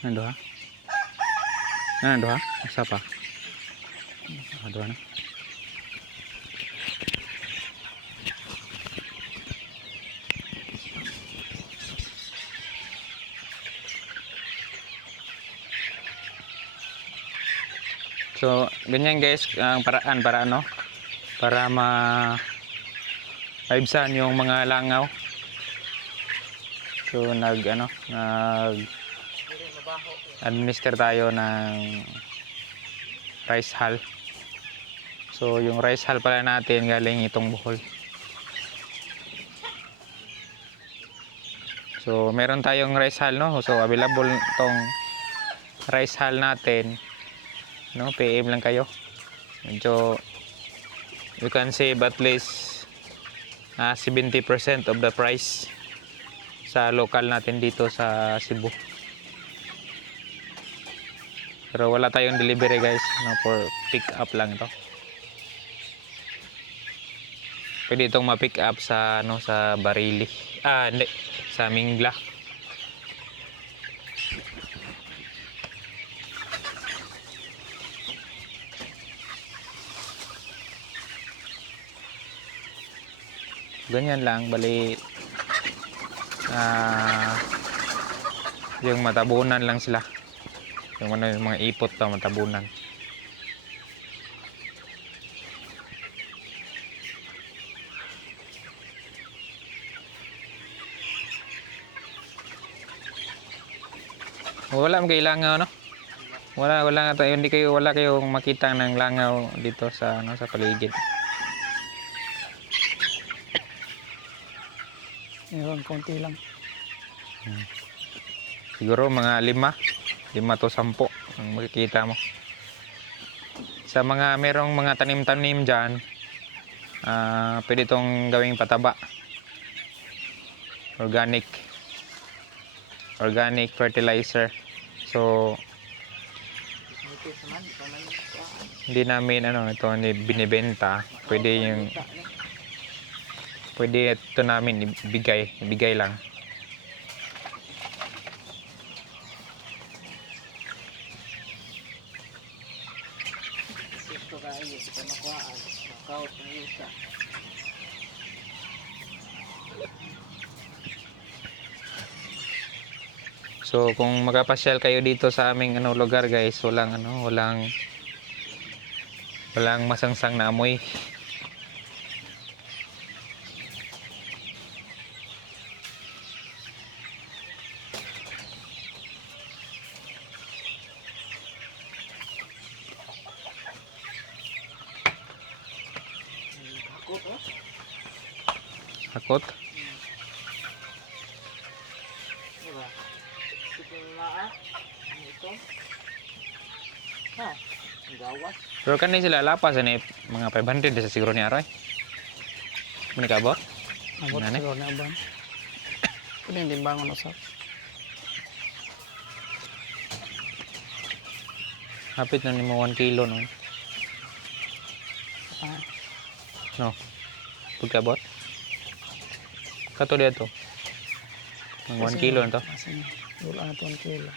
Nando ha? Nando ha? Isa pa. Aduh na. So, ganyan guys ang paraan para ano? Para maibsan yung mga langaw. So, nag administer tayo ng rice hull. So, yung rice hull pala natin galing itong Bohol. So, meron tayong rice hull, no? So, available tong rice hull natin. No, PM lang kayo. Medyo you can save at least 70% of the price sa local natin dito sa Cebu. Pero wala tayong delivery guys, no, for pick up lang ito. Pwede itong ma-pick up sa sa Barili. Hindi, sa Mingla. Ganyan lang, bali yung matabunan lang sila. Yung mga ipot to, matabunan. Wala mong kailangan, no? Wala nga tayo, wala kayong makita ng langaw dito sa sa paligid. Meron konti lang. Siguro mga 5 to 10 ang makikita mo. Sa mga merong mga tanim-tanim dyan, pwede itong gawing pataba. Organic fertilizer. So, hindi namin ito binibenta. Pwede ito namin ibigay lang. So kung magpapasyal kayo dito sa aming lugar guys, walang masangsang na amoy. Hakot? Pero kan sila lapas ini mga 500 sa siguro ni Aroy. Muni ka abot? Abot siguro na abang. Pwede hindi bangon usap. Hapit na ni mo 1 kilo no. No. Pagkabot? Kato dito. 1 kilo na to. Wala na 1 kilo.